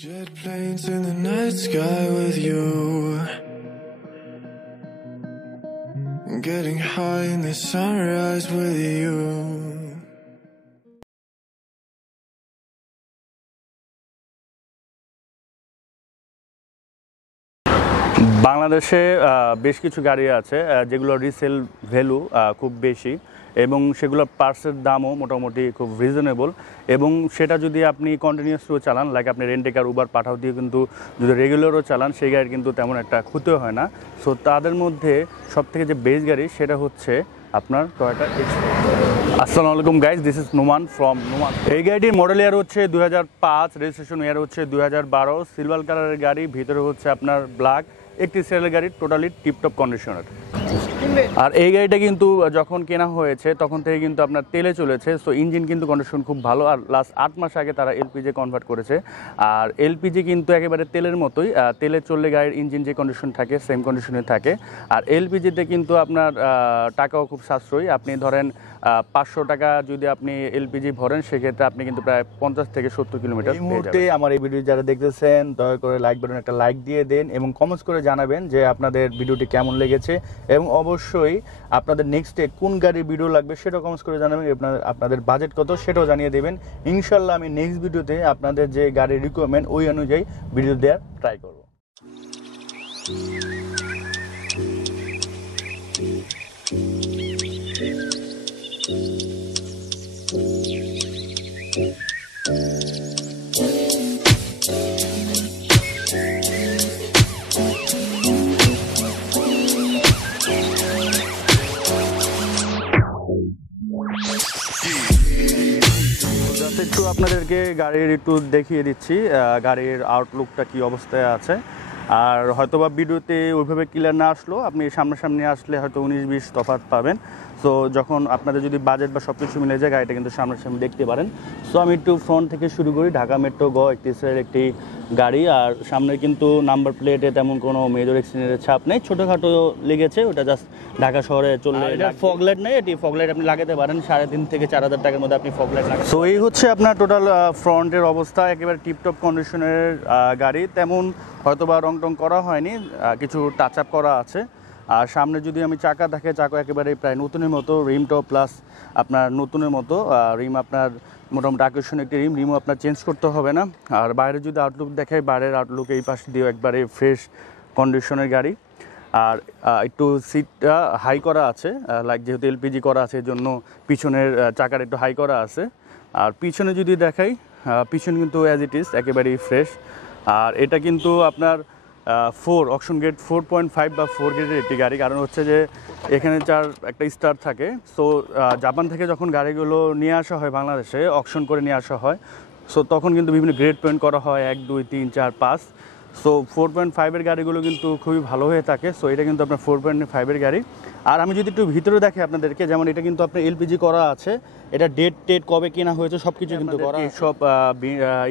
Jet planes in the night sky with you, getting high in the sunrise with you. বাংলাদেশে বেশ কিছু গাড়ি আছে যেগুলো রিসেল ভ্যালু খুব বেশি এবং সেগুলোর পার্টসের দামও মোটামুটি খুব রিজনেবল এবং সেটা যদি আপনি কন্টিনিউয়াসলিও চালান লাইক আপনি রেন্টে কার উবার পাঠাও দিয়ে কিন্তু যদি রেগুলারও চালান সেই গাড়ির কিন্তু তেমন একটা ক্ষতিও হয় না। সো তাদের মধ্যে সবথেকে যে বেস্ট গাড়ি সেটা হচ্ছে আপনার টয়োটা এক্সপ্রেস। আসসালামু আলাইকুম guys, this is Noman from Noman. এই গাড়িটির মডেল ইয়ার হচ্ছে 2005, রেজিস্ট্রেশন ইয়ার হচ্ছে 2012, সিলভার কালারের গাড়ি, ভিতরে হচ্ছে আপনার ব্ল্যাক, একটি সেলের গাড়ি, টোটালি টিপটপ কন্ডিশনার। আর এই গাড়িটা কিন্তু যখন কেনা হয়েছে তখন থেকে কিন্তু আপনার তেলে চলেছে, সো ইঞ্জিন কিন্তু কন্ডিশন খুব ভালো। আর লাস্ট 8 মাস আগে তারা এলপিজি কনভার্ট করেছে। আর এলপিজি কিন্তু একেবারে তেলের মতোই, তেলে চললে গাড়ির ইঞ্জিন যে কন্ডিশন থাকে সেম কন্ডিশনে থাকে। আর এলপিজিতে কিন্তু আপনার টাকাও খুব সাশ্রয়ী। আপনি ধরেন 500 টাকা যদি আপনি এলপিজি ভরেন সেক্ষেত্রে আপনি কিন্তু প্রায় 50 থেকে 70 কিলোমিটার। এই মুহূর্তে আমার এই ভিডিও যারা দেখতেছেন দয়া করে লাইক বাটন একটা লাইক দিয়ে দেন এবং কমেন্টস করে জানাবেন যে আপনাদের ভিডিওটি কেমন লেগেছে এবং অবশ্যই আপনাদের নেক্সটে কোন গাড়ির ভিডিও লাগবে সেটাও কমেন্টস করে জানাবেন। আপনাদের বাজেট কত সেটাও জানিয়ে দেবেন। ইনশাল্লাহ আমি নেক্সট ভিডিওতে আপনাদের যে গাড়ির রিকোয়ারমেন্ট ওই অনুযায়ী ভিডিও দেওয়ার ট্রাই করব। একটু আপনাদেরকে গাড়ির একটু দেখিয়ে দিচ্ছি গাড়ির আউটলুকটা কি অবস্থায় আছে। আর হয়তোবা ভিডিওতে ওইভাবে ক্লিয়ার না আসলেও আপনি সামনাসামনি আসলে হয়তো 19-20 তফাৎ পাবেন। সো যখন আপনাদের যদি বাজেট বা সব কিছু মিলে যায় গাড়িটা কিন্তু সামনাসামনি দেখতে পারেন। সো আমি একটু ফ্রন্ট থেকে শুরু করি। ঢাকা মেট্রো গ 31-এর একটি গাড়ি, আর সামনে কিন্তু নাম্বার প্লেটে তেমন কোনো মেজর অ্যাক্সিডেন্টের ছাপ নেই, ছোটোখাটো লেগেছে, ওটা জাস্ট ঢাকা শহরে চললে। এটা ফগলাইট নেই, এটি ফগলাইট আপনি লাগাতে পারেন 3,500 থেকে 4,000 টাকার মধ্যে আপনি ফগলাইট লাগান। সো এই হচ্ছে আপনার টোটাল ফ্রন্টের অবস্থা, একেবারে টিপটপ কন্ডিশনের গাড়ি। তেমন হয়তোবা রং টং করা হয়নি, কিছু টাচ আপ করা আছে। আর সামনে যদি আমি চাকা দেখে, চাকা একেবারে প্রায় নতুনের মতো, রিমটাও প্লাস আপনার নতুনের মতো। রিম আপনার মোটামুটি আকর্ষণীয় একটি রিমও আপনার চেঞ্জ করতে হবে না। আর বাইরে যদি আউটলুক দেখায়, বাইরের আউটলুক এই পাশ দিয়েও একবারে ফ্রেশ কন্ডিশনের গাড়ি। আর একটু সিটটা হাই করা আছে, লাইক যেহেতু এলপিজি করা আছে এই জন্য পিছনের চাকার একটু হাই করা আছে। আর পিছনে যদি দেখাই, পিছনে কিন্তু অ্যাজ ইট ইজ একেবারেই ফ্রেশ। আর এটা কিন্তু আপনার 4 অকশন গেট 4.5 বা 4 গেটের একটি গাড়ি। কারণ হচ্ছে যে এখানে একটা স্টার থাকে। সো জাপান থেকে যখন গাড়িগুলো নিয়ে আসা হয় বাংলাদেশে, অকশন করে নিয়ে আসা হয়, সো তখন কিন্তু বিভিন্ন গ্রেড পয়েন্ট করা হয় 1, 2, 3, 4, 5। সো 4.5-এর গাড়িগুলো কিন্তু খুবই ভালো হয়ে থাকে। সো এটা কিন্তু আপনার 4.5-এর গাড়ি। আর আমি যদি একটু ভিতরে দেখি আপনাদেরকে, যেমন এটা কিন্তু আপনার এলপিজি করা আছে, এটা ডেট কবে কেনা হয়েছে সব কিছু কিন্তু করা। সব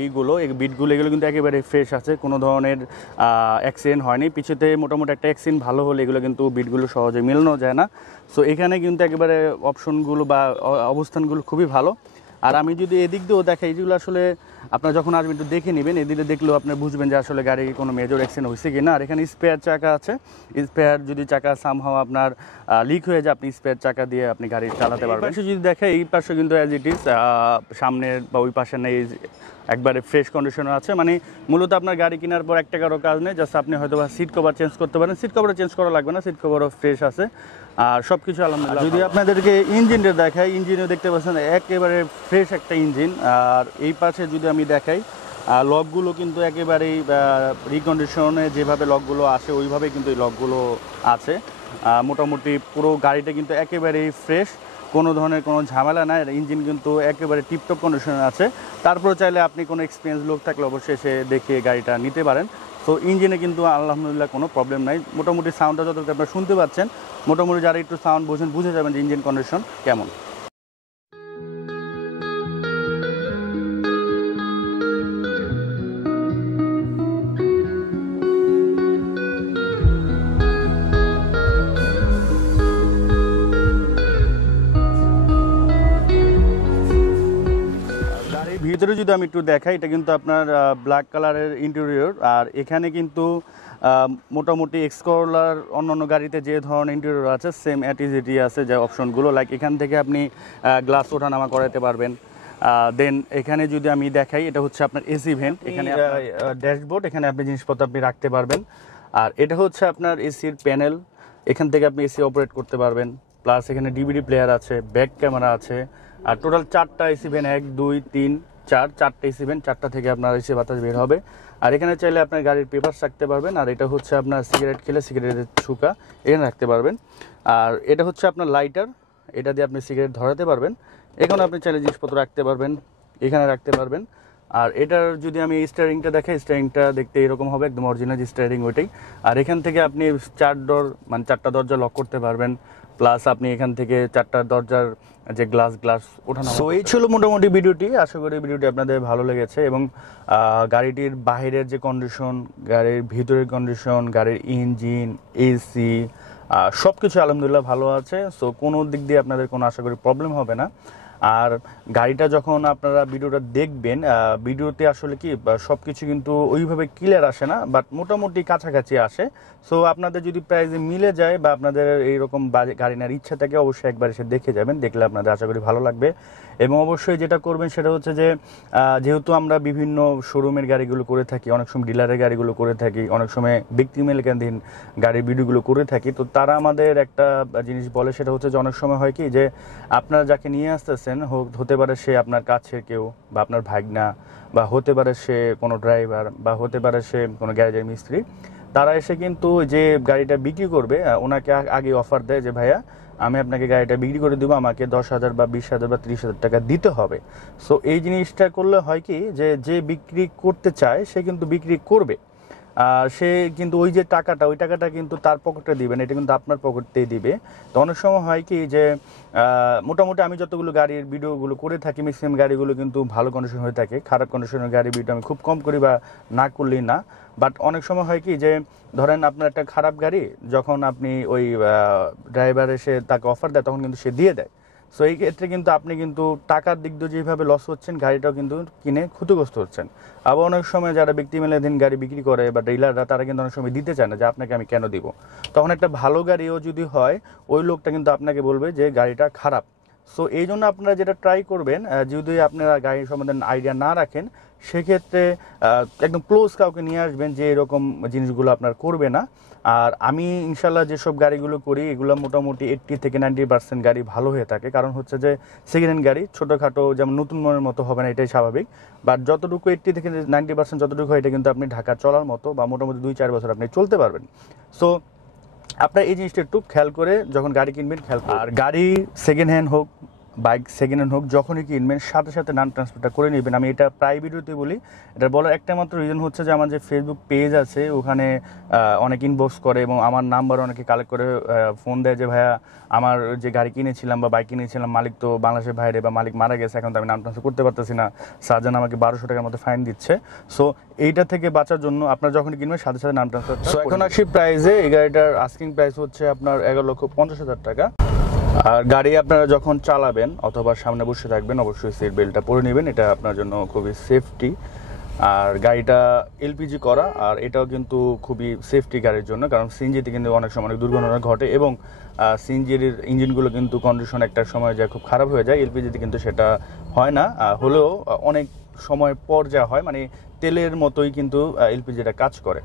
এইগুলো বিটগুলো এগুলো কিন্তু একেবারে ফ্রেশ আছে, কোনো ধরনের অ্যাক্সিডেন্ট হয়নি। পিছুতে মোটামুটি একটা অ্যাক্সিডেন্ট ভালো হলে এগুলো কিন্তু বিটগুলো সহজে মেলানো যায় না। সো এখানে কিন্তু একেবারে অপশনগুলো বা অবস্থানগুলো খুবই ভালো। আর আমি যদি এদিক দিয়েও দেখাই, যেগুলো আসলে আপনারা যখন আসবেন একটু দেখে নেবেন, এদিকে দেখলেও আপনি বুঝবেন যে আসলে গাড়ি কোনো মেজর অ্যাক্সিডেন্ট হয়েছে কি না। আর এখানে স্পেয়ার চাকা আছে, স্পেয়ার যদি চাকা সামহাও আপনার লিক হয়ে যায়, আপনি স্পেয়ার চাকা দিয়ে আপনি গাড়ি চালাতে পারবেন। যদি দেখে এই পাশে কিন্তু অ্যাজ ইট ইজ, সামনের বা ওই পাশে নেই, একবারে ফ্রেশ কন্ডিশনে আছে। মানে মূলত আপনার গাড়ি কেনার পর 1 টাকারও কাজ নেই, জাস্ট আপনি হয়তো বা সিট কভার চেঞ্জ করতে পারেন। সিট কভারও চেঞ্জ করা লাগবে না, সিট কভারও ফ্রেশ আছে। আর সব কিছু আলহামদুলিল্লাহ। যদি আপনাদেরকে ইঞ্জিনটা দেখাই, ইঞ্জিনও দেখতে পাচ্ছেন একেবারে ফ্রেশ একটা ইঞ্জিন। আর এই পাশে যদি আমি দেখাই, লকগুলো কিন্তু একেবারেই রিকন্ডিশনে যেভাবে লকগুলো আসে ওইভাবেই কিন্তু এই লকগুলো আছে। মোটামুটি পুরো গাড়িটা কিন্তু একেবারেই ফ্রেশ, কোনো ধরনের কোনো ঝামেলা নাই। ইঞ্জিন কিন্তু একেবারে টিপটপ কন্ডিশনে আছে। তারপরে চাইলে আপনি কোনো এক্সপিরিয়েন্স লোক থাকলে অবশ্যই এসে দেখে গাড়িটা নিতে পারেন। সো ইঞ্জিনে কিন্তু আলহামদুলিল্লাহ কোনো প্রবলেম নাই। মোটামুটি সাউন্ডটা যতটুকু আপনারা শুনতে পাচ্ছেন, মোটামুটি যারা একটু সাউন্ড বোঝেন বুঝে যাবেন যে ইঞ্জিন কন্ডিশন কেমন। ভিতরে যদি আমি একটু দেখাই, এটা কিন্তু আপনার ব্ল্যাক কালারের ইন্টেরিয়র। আর এখানে কিন্তু মোটামুটি এক্সকোলার অন্যান্য গাড়িতে যে ধরনের ইন্টেরিয়র আছে সেম অ্যাটিজিটি আছে, যে অপশনগুলো লাইক এখান থেকে আপনি গ্লাস ওঠানামা করাতে পারবেন। দেন এখানে যদি আমি দেখাই, এটা হচ্ছে আপনার এসি ভেন্ট, এখানে ড্যাশবোর্ড, এখানে আপনি জিনিসপত্র আপনি রাখতে পারবেন। আর এটা হচ্ছে আপনার এসির প্যানেল, এখান থেকে আপনি এসি অপারেট করতে পারবেন। প্লাস এখানে ডিভিডি প্লেয়ার আছে, ব্যাক ক্যামেরা আছে। আর টোটাল 4টা এসি ভেন্ট, 1 2 3 4, 4টে এসি ভেন্ট, 4টা থেকে আপনার এসি বাতাস বের হবে। আর এখানে চাইলে আপনার গাড়ির পেপারস রাখতে পারবেন। আর এটা হচ্ছে আপনার সিগারেট খেলে সিগারেটের ছুকা এখানে রাখতে পারবেন। আর এটা হচ্ছে আপনার লাইটার, এটা দিয়ে আপনি সিগারেট ধরাতে পারবেন। এখানে আপনি চাইলে জিনিসপত্র রাখতে পারবেন, এখানে রাখতে পারবেন। আর এটার যদি আমি স্টিয়ারিংটা দেখাই, স্টিয়ারিংটা দেখতে এরকম হবে, একদম অরিজিনাল স্টিয়ারিং ওইটাই। আর এখান থেকে আপনি 4 ডোর মানে 4টা দরজা লক করতে পারবেন। প্লাস আপনি এখান থেকে 4টা দরজার যে গ্লাস ওঠানো। সো এই ছিল মোটামুটি ভিডিওটি। আশা করি ভিডিওটি আপনাদের ভালো লেগেছে এবং গাড়িটির বাহিরের যে কন্ডিশন, গাড়ির ভিতরের কন্ডিশন, গাড়ির ইঞ্জিন, এসি সব কিছু আলহামদুলিল্লাহ ভালো আছে। সো কোনো দিক দিয়ে আপনাদের কোনো আশা করি প্রবলেম হবে না। আর গাড়িটা যখন আপনারা ভিডিওটা দেখবেন, ভিডিওতে আসলে কি সব কিছু কিন্তু ওইভাবে ক্লিয়ার আসে না, বাট মোটামুটি কাছাকাছি আসে। সো আপনাদের যদি প্রাইসে মিলে যায় বা আপনাদের এইরকম গাড়ি নেওয়ার ইচ্ছা থাকে, অবশ্যই একবার এসে দেখে যাবেন, দেখলে আপনাদের আশা করি ভালো লাগবে। এবং অবশ্যই যেটা করবেন সেটা হচ্ছে যে যেহেতু আমরা বিভিন্ন শোরুমের গাড়িগুলো করে থাকি, অনেক সময় ডিলারের গাড়িগুলো করে থাকি, অনেক সময় ব্যক্তি মালিকানাধীন গাড়ির ভিডিওগুলো করে থাকি, তো তারা আমাদের একটা জিনিস বলে, সেটা হচ্ছে যে অনেক সময় হয় কি যে আপনারা যাকে নিয়ে আসতেছেন হতে পারে সে আপনার কাছের কেউ বা আপনার ভাগনা, বা হতে পারে সে কোনো ড্রাইভার, বা হতে পারে সে কোনো গ্যারেজের মিস্ত্রি। তারা এসে কিন্তু যে গাড়িটা বিক্রি করবে ওনাকে আগে অফার দেয় যে ভাইয়া আমি আপনাকে গাড়িটা বিক্রি করে দেবো, আমাকে 10,000 বা 20,000 বা 30,000 টাকা দিতে হবে। সো এই জিনিসটা করলে হয় কি যে বিক্রি করতে চায় সে কিন্তু বিক্রি করবে, সে কিন্তু ওই যে টাকাটা, ওই টাকাটা কিন্তু তার পকেটে দিবেন, এটা কিন্তু আপনার পকেটতেই দিবে। তো অনেক সময় হয় কি যে মোটামুটি আমি যতগুলো গাড়ির ভিডিওগুলো করে থাকি, ম্যাক্সিমাম গাড়িগুলো কিন্তু ভালো কন্ডিশন হয়ে থাকে। খারাপ কন্ডিশনের গাড়ির ভিডিও আমি খুব কম করি বা না করলেই না। বাট অনেক সময় হয় কি যে ধরেন আপনার একটা খারাপ গাড়ি, যখন আপনি ওই ড্রাইভার এসে তাকে অফার দেয় তখন কিন্তু সে দিয়ে দেয়। সো এই ক্ষেত্রে কিন্তু আপনি কিন্তু টাকার দিক দিয়ে যেভাবে লস হচ্ছেন, গাড়িটাও কিন্তু কিনে ক্ষতিগ্রস্ত হচ্ছেন। আবার অনেক সময় যারা ব্যক্তি মালিকানাধীন গাড়ি বিক্রি করে বা ডিলাররা, তারা কিন্তু অনেক সময় দিতে চায় না যে আপনাকে আমি কেন দিব। তখন একটা ভালো গাড়িও যদি হয়, ওই লোকটা কিন্তু আপনাকে বলবে যে গাড়িটা খারাপ। সো এই জন্য আপনারা যেটা ট্রাই করবেন, যদি আপনারা গাড়ির সম্বন্ধে আইডিয়া না রাখেন, সেক্ষেত্রে একদম ক্লোজ কাউকে নিয়ে আসবেন যে এরকম জিনিসগুলো আপনার করবে না। আর আমি ইনশাল্লাহ যেসব গাড়িগুলো করি, এগুলো মোটামুটি 80 থেকে 90% গাড়ি ভালো হয়ে থাকে। কারণ হচ্ছে যে সেকেন্ড হ্যান্ড গাড়ি ছোটোখাটো যেমন নতুন মনের মতো হবে না, এটাই স্বাভাবিক। বাট যতটুকু 80 থেকে 90% যতটুকু হয়, এটা কিন্তু আপনি ঢাকা চলার মতো বা মোটামুটি 2-4 বছর আপনি চলতে পারবেন। সো আপনার এই জিনিসটা একটু খেয়াল করে যখন গাড়ি কিনবেন খেয়াল করুন। আর গাড়ি সেকেন্ড হ্যান্ড হোক, বাইক সেকেন্ড হ্যান্ড হোক, যখনই কিনবেন সাথে সাথে নাম ট্রান্সফারটা করে নেবেন। আমি এটা প্রায় ভিডিওতে বলি। এটা বলার একটা মাত্র রিজন হচ্ছে যে আমার যে ফেসবুক পেজ আছে, ওখানে অনেক ইনবক্স করে এবং আমার নাম্বার অনেকে কালেক্ট করে ফোন দেয় যে ভাইয়া আমার যে গাড়ি কিনেছিলাম বা বাইক কিনেছিলাম, মালিক তো বাংলাদেশের বাইরে বা মালিক মারা গেছে, এখন তো আমি নাম ট্রান্সফার করতে পারতেছি না, সার্জন আমাকে 1200 টাকার মতো ফাইন দিচ্ছে। সো এইটা থেকে বাঁচার জন্য আপনার যখন কিনবেন সাথে সাথে নাম ট্রান্সফার। সো এখন আসি প্রাইসে। এই গাড়িটার আস্কিং প্রাইস হচ্ছে আপনার 11,50,000 টাকা। আর গাড়ি আপনারা যখন চালাবেন অথবা সামনে বসে থাকবেন, অবশ্যই সিট বেল্টটা পরে নেবেন, এটা আপনার জন্য খুবই সেফটি। আর গাড়িটা এলপিজি করা, আর এটাও কিন্তু খুবই সেফটি গাড়ির জন্য, কারণ সিএনজিতে কিন্তু অনেক সময় অনেক দুর্ঘটনা ঘটে এবং সিএনজির ইঞ্জিনগুলো কিন্তু কন্ডিশন একটা সময় যায় খুব খারাপ হয়ে যায়। এলপিজিতে কিন্তু সেটা হয় না, হলেও অনেক সময় পর যা হয়, মানে তেলের মতোই কিন্তু এলপিজিটা কাজ করে।